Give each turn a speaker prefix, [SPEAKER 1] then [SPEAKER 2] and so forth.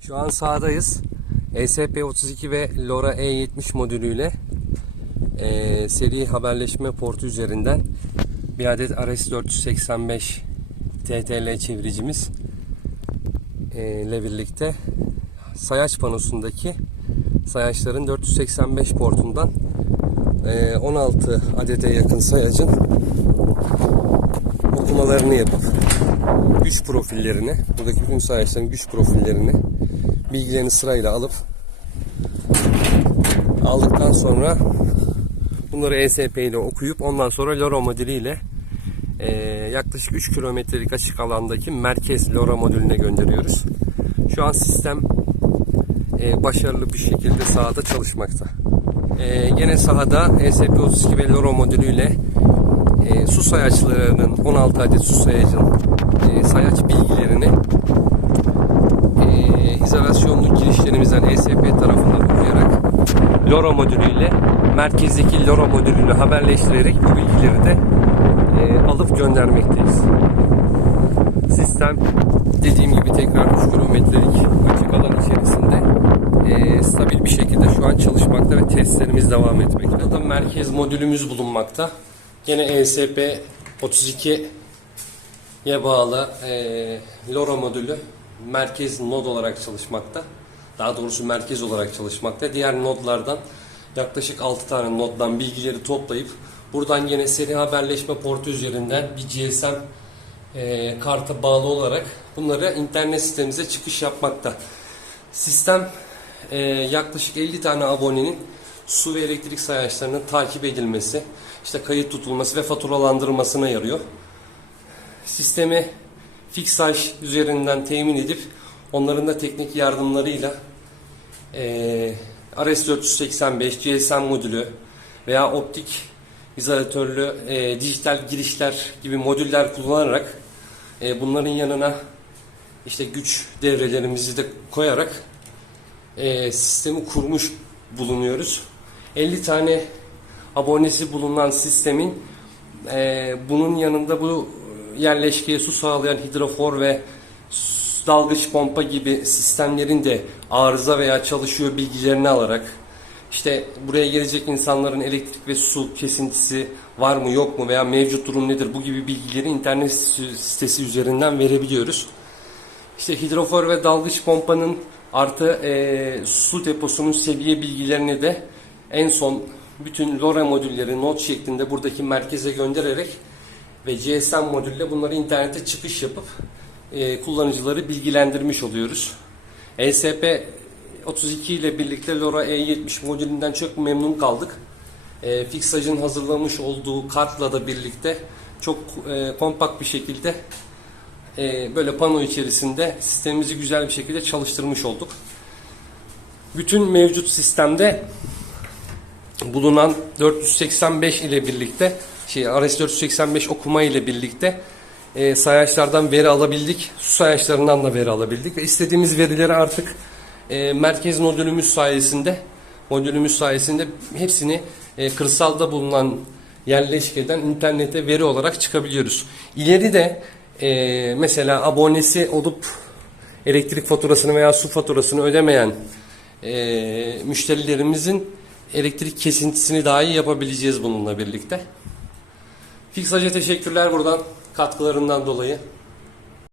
[SPEAKER 1] Şu an sahadayız. ESP32 ve LoRa E70 modülüyle eee, seri haberleşme portu üzerinden bir adet RS485 TTL çeviricimiz eee, ile birlikte sayaç panosundaki sayaçların 485 portundan eee, 16 adete yakın sayacın okumalarını yapıp güç profillerini, buradaki bütün sayaçların güç profillerini, bilgilerini sırayla alıp aldıktan sonra bunları ESP ile okuyup ondan sonra LoRa modülüyle eee, yaklaşık 3 kilometrelik açık alandaki merkez LoRa modülüne gönderiyoruz. Şu an sistem başarılı bir şekilde sahada çalışmakta. Eee, gene sahada ESP32 ve LoRa modülüyle e, su sayaçlarının 16 adet su sayacın e, sayaç bilgilerini e, izolasyonlu girişlerimizden ESP tarafından okuyarak LoRa modülüyle merkezdeki LoRa modülünü haberleştirerek bu bilgileri de e, alıp göndermekteyiz. Sistem dediğim gibi tekrar 3 kilometrelik açık alan içerisinde e, stabil bir şekilde şu an çalışmakta ve testlerimiz devam etmekte. Burada merkez modülümüz bulunmakta. Gene ESP 32'ye bağlı e, LoRa modülü merkez nod olarak çalışmakta. Daha doğrusu merkez olarak çalışmakta. Diğer nodlardan yaklaşık 6 tane noddan bilgileri toplayıp buradan yine seri haberleşme portu üzerinden bir GSM e, karta bağlı olarak bunları internet sitemize çıkış yapmakta. Sistem e, yaklaşık 50 tane abonenin su ve elektrik sayaçlarının takip edilmesi, işte kayıt tutulması ve faturalandırılmasına yarıyor. Sistemi fiksaj üzerinden temin edip onların da teknik yardımlarıyla e, RS485, GSM modülü veya optik izolatörlü e, dijital girişler gibi modüller kullanarak e, bunların yanına işte güç devrelerimizi de koyarak e, sistemi kurmuş bulunuyoruz. 50 tane abonesi bulunan sistemin e, bunun yanında bu yerleşkeye su sağlayan hidrofor ve dalgıç pompa gibi sistemlerin de arıza veya çalışıyor bilgilerini alarak işte buraya gelecek insanların elektrik ve su kesintisi var mı yok mu veya mevcut durum nedir bu gibi bilgileri internet sitesi üzerinden verebiliyoruz. İşte hidrofor ve dalgıç pompanın artı e, su deposunun seviye bilgilerini de en son bütün LoRa modülleri not şeklinde buradaki merkeze göndererek ve GSM modülle bunları internete çıkış yapıp e, kullanıcıları bilgilendirmiş oluyoruz. ESP 32 ile birlikte LoRa E70 modülünden çok memnun kaldık. E, Fixaj'ın hazırlamış olduğu kartla da birlikte çok e, kompakt bir şekilde e, böyle pano içerisinde sistemimizi güzel bir şekilde çalıştırmış olduk. Bütün mevcut sistemde bulunan 485 ile birlikte şey RS485 okuma ile birlikte e, sayaçlardan veri alabildik. Su sayaçlarından da veri alabildik ve istediğimiz verileri artık e, merkez modülümüz sayesinde modülümüz sayesinde hepsini e, kırsalda bulunan yerleşkeden internete veri olarak çıkabiliyoruz. İleri de e, mesela abonesi olup elektrik faturasını veya su faturasını ödemeyen e, müşterilerimizin elektrik kesintisini dahi yapabileceğiz bununla birlikte. Fixage'e teşekkürler buradan katkılarından dolayı.